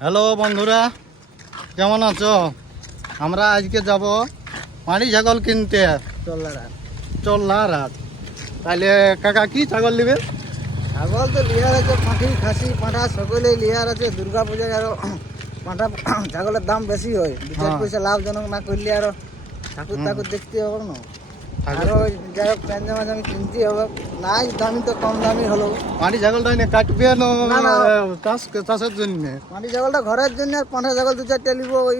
Hello বন্ধুরা কেমন আছো? আমরা আজকে যাব পানি ছাগল কিনতে। চল্লারা। চল্লার হাট তাহলে কাকা কি ছাগল নেবে? ছাগল তো লিয়ার আছে পাঁঠি খাসি পাঁঠা সকলেই লিয়ার আছে। দুর্গা পূজায় আরও পাঁঠা ছাগলের দাম বেশি হয়। দু চার হ্যাঁ। পয়সা লাভজনক না করলে আরও ঠাকুর। ঠাকুর দেখতে হবে না। আরও যাই হোক প্যান জামা হবে। নাই দামি তো কম দামি হলো। পানি ছাগলটা এনে কাটবে না। চাষ চাষের জন্য। পাঁঠি ছাগলটা ঘরের জন্য আর পাঁঠা ছাগল দু চারটে নিব ওই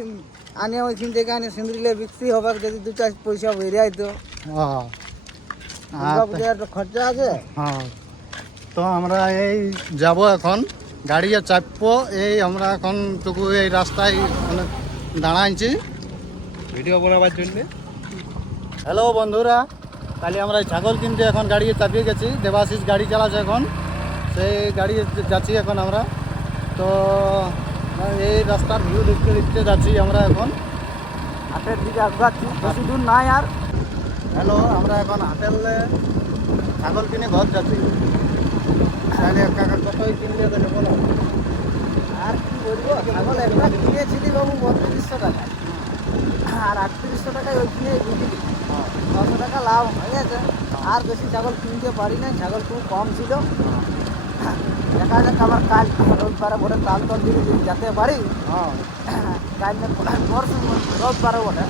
আনে ওইখান থেকে আনে সিঁদুরিলে বিক্রি হবে যদি দু চার পয়সা বেরিয়ে তো হ্যাঁ। দুর্গা পূজার খরচা আছে? হ্যাঁ। তো আমরা এই যাব এখন গাড়ি চাপবো এই আমরা এখন টুকু এই রাস্তায় মানে দাঁড়াইছি। ভিডিও বানাবার জন্য? হ্যালো বন্ধুরা তাহলে আমরা ছাগল কিনতে এখন গাড়ি চাপিয়ে গেছি দেবাশিস গাড়ি চালাচ্ছে এখন সেই গাড়ি যাচ্ছি এখন আমরা। তো এই রাস্তার ভিউ দেখতে দেখতে যাচ্ছি আমরা এখন। হাটের দিকে আগাচ্ছি বেশি দূর নাই আর। হ্যালো আমরা এখন হোটেলে ছাগল কিনে ঘর যাচ্ছি। তাহলে কাকা কতই কিনলে বলো? আর কি বলব ছাগল একটা কিনেছিলি বাবু বত্রিশশো টাকায় আর আটত্রিশশো টাকায় ওই কিনে বিক্রি ছশো টাকা লাভ হয়ে গেছে। আর বেশি ছাগল কিনতে পারি না ছাগল খুব কম ছিল। দেখা যাক আবার কাল রোববারে ভোরে কাল তোর দিকে যদি যেতে পারি। হ্যাঁ কাল পরশু রোববারে বটে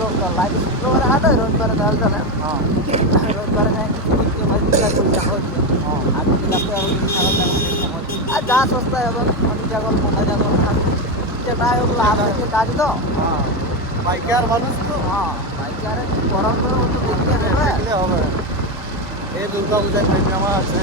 রোববার লাগে শুক্রবারে হাট হয় রোববারে হ্যাঁ রোববারে যাই কিছু কিনতে পারি দুটা হচ্ছে হ্যাঁ আর কিনতে হয়। আর যা সস্তায় হবে অনেক ছাগল, মোটা খাসি। যেটাই হোক, লাভ আছে কাজ তো। হ্যাঁ বাইকার মানুষ তো? হ্যাঁ বাইকারে গরম করে তো দেখতে হবে। দেখলে হবে। এই দুর্গা পূজায় পাইজামা আছে।